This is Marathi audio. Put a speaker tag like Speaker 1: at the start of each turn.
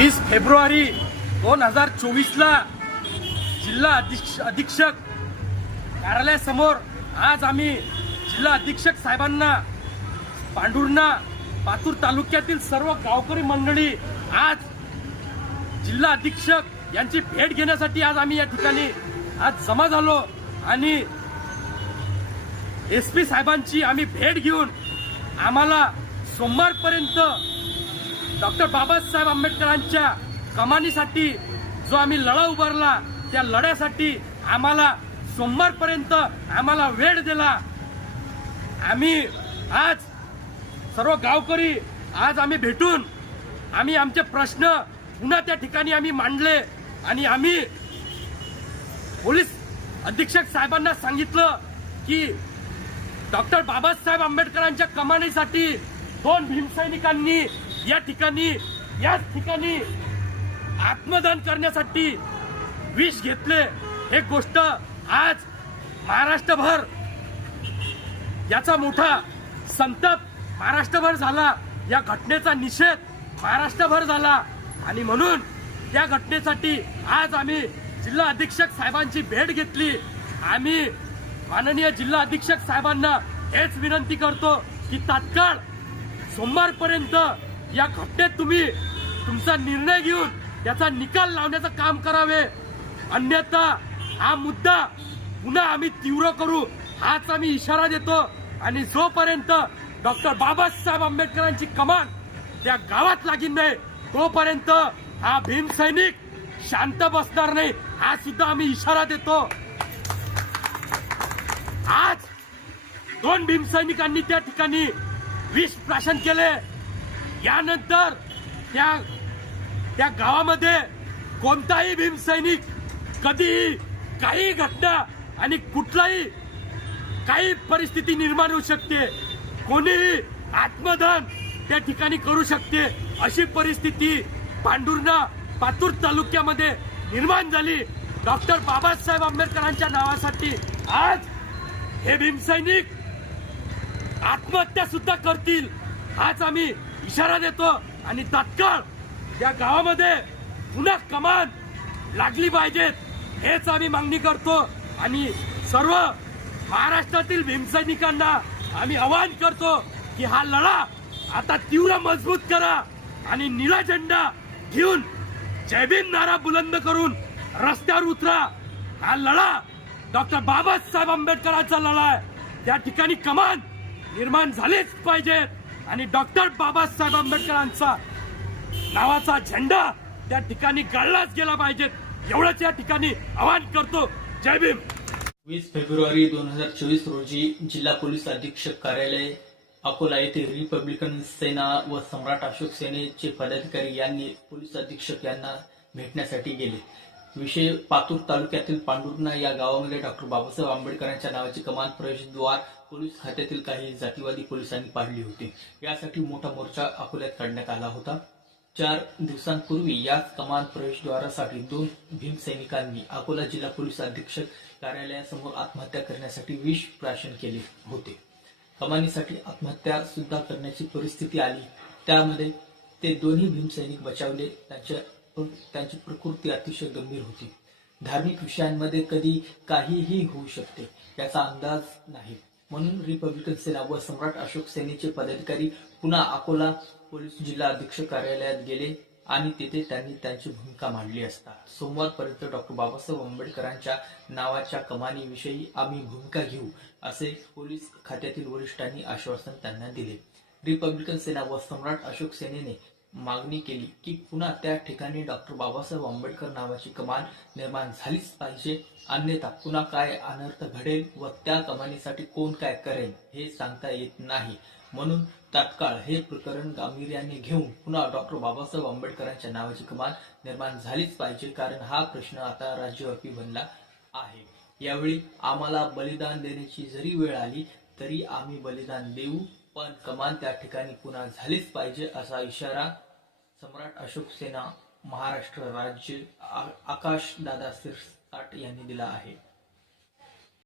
Speaker 1: वीस फेब्रुवारी दोन हजार चोवीसला जिल्हा अधीक्ष अधीक्षक कार्यालयासमोर आज आम्ही जिल्हा अधीक्षक साहेबांना पांढुर्णा पातूर तालुक्यातील सर्व गावकरी मंडळी आज जिल्हा अधीक्षक यांची भेट घेण्यासाठी आज आम्ही या ठिकाणी आज जमा झालो आणि एस पी साहेबांची आम्ही भेट घेऊन आम्हाला सोमवारपर्यंत डॉक्टर बाबासाहेब आंबेडकरांच्या कमानीसाठी जो आम्ही लढा उभारला त्या लढ्यासाठी आम्हाला सोमवारपर्यंत आम्हाला वेळ दिला. आम्ही आज सर्व गावकरी आज आम्ही भेटून आम्ही आमचे प्रश्न पुन्हा त्या ठिकाणी आम्ही मांडले आणि आम्ही पोलीस अधीक्षक साहेबांना सांगितलं की डॉक्टर बाबासाहेब आंबेडकरांच्या कमानीसाठी दोन भीमसैनिकांनी या ठिकाणी याच ठिकाणी आत्मदान करण्यासाठी विष घेतले. हे गोष्ट आज महाराष्ट्रभर याचा मोठा संताप महाराष्ट्रभर झाला. या घटनेचा निषेध महाराष्ट्रभर झाला. आणि म्हणून या घटनेसाठी आज आम्ही जिल्हा अधीक्षक साहेबांची भेट घेतली. आम्ही माननीय जिल्हा अधीक्षक साहेबांना हेच विनंती करतो की तात्काळ सोमवारपर्यंत या घटनेत तुम्ही तुमचा निर्णय घेऊन त्याचा निकाल लावण्याचं काम करावे. अन्यथा हा मुद्दा पुन्हा आम्ही तीव्र करू हाच आम्ही इशारा देतो. आणि जोपर्यंत डॉक्टर बाबासाहेब आंबेडकरांची कमान त्या गावात लागीन नाही तोपर्यंत हा भीमसैनिक शांत बसणार नाही हा सुद्धा आम्ही इशारा देतो. आज दोन भीमसैनिकांनी त्या ठिकाणी विष प्राशन केले. यानंतर त्या त्या गावामध्ये कोणताही भीमसैनिक कधीही काही घटना आणि कुठलाही काही परिस्थिती निर्माण होऊ शकते. कोणीही आत्मदान त्या ठिकाणी करू शकते. अशी परिस्थिती पांडुर्णा पातूर तालुक्यामध्ये निर्माण झाली. डॉक्टर बाबासाहेब आंबेडकरांच्या नावासाठी आज हे भीमसैनिक आत्महत्या सुद्धा करतील. आज आम्ही इशारा देतो आणि तात्काळ त्या गावामध्ये पुन्हा कमान लागली पाहिजेत हेच आम्ही मागणी करतो. आणि सर्व महाराष्ट्रातील भीमसैनिकांना आम्ही आवाहन करतो की हा लढा आता तीव्र मजबूत करा आणि निळा झेंडा घेऊन जयभीम नारा बुलंद करून रस्त्यावर उतरा. हा लढा डॉक्टर बाबासाहेब आंबेडकरांचा लढा आहे. त्या ठिकाणी कमान निर्माण झालेच पाहिजेत. आणि डॉक्टर बाबासाहेब आंबेडकरांचा नावाचा झेंडा त्या ठिकाणी गळलाच गेला पाहिजे. एवढंच या ठिकाणी आवाहन करतो. जय भीम.
Speaker 2: वीस फेब्रुवारी दोन हजार चोवीस रोजी जिल्हा पोलीस अधीक्षक कार्यालय अकोला येथे रिपब्लिकन सेना व सम्राट अशोक सेनेचे पदाधिकारी यांनी पोलीस अधीक्षक यांना भेटण्यासाठी गेले. विषय पातूर तालुक्यातील पांडुर्णा या गावामध्ये डॉक्टर बाबासाहेब आंबेडकरांच्या नावाचे कमान प्रवेशद्वार पोलीस खात्यातील काही जातीवादी पोलिसांनी पाडली होती. यासाठी मोठा मोर्चा अकोल्यात काढण्यात आला होता. चार दिवसांपूर्वी याच कमान प्रवेशद्वारासाठी दोन भीमसैनिकांनी अकोला जिल्हा पोलीस अधीक्षक कार्यालयासमोर आत्महत्या करण्यासाठी विष प्राशन केले होते. कमानीसाठी आत्महत्या सुद्धा करण्याची परिस्थिती आली. त्यामध्ये ते दोन्ही भीमसैनिक बचावले. त्यांच्या पण त्यांची प्रकृती अतिशय गंभीर होती. धार्मिक विषयांमध्ये कधी काहीही होऊ शकते याचा अंदाज नाही. म्हणून रिपब्लिकन सेना व सम्राट अशोक सेनेचे पदाधिकारी पुन्हा अकोला पोलीस जिल्हा अधीक्षक कार्यालयात गेले आणि तेथे त्यांनी त्यांची भूमिका मांडली असता. सोमवारपर्यंत डॉक्टर बाबासाहेब आंबेडकरांच्या नावाच्या कमानीविषयी आम्ही भूमिका घेऊ असे पोलीस खात्यातील वरिष्ठांनी आश्वासन त्यांना दिले. रिपब्लिकन सेना व सम्राट अशोक सेनेने मागणी केली की पुन्हा त्या ठिकाणी डॉक्टर बाबासाहेब आंबेडकर नावाची कमान निर्माण झालीच पाहिजे. अन्यथा पुन्हा काय अनर्थ घडेल व त्या कमानीसाठी कोण काय करेल हे सांगता येत नाही. म्हणून तात्काळ हे प्रकरण गांभीर्याने घेऊन पुन्हा डॉक्टर बाबासाहेब आंबेडकरांच्या नावाची कमान निर्माण झालीच पाहिजे कारण हा प्रश्न आता राज्यव्यापी बनला आहे. यावेळी आम्हाला बलिदान देण्याची जरी वेळ आली तरी आम्ही बलिदान देऊ पण कमान त्या ठिकाणी पुन्हा झालीच पाहिजे असा इशारा सम्राट अशोक सेना महाराष्ट्र राज्य आ- आकाश दादा सिरसाट यांनी दिला आहे.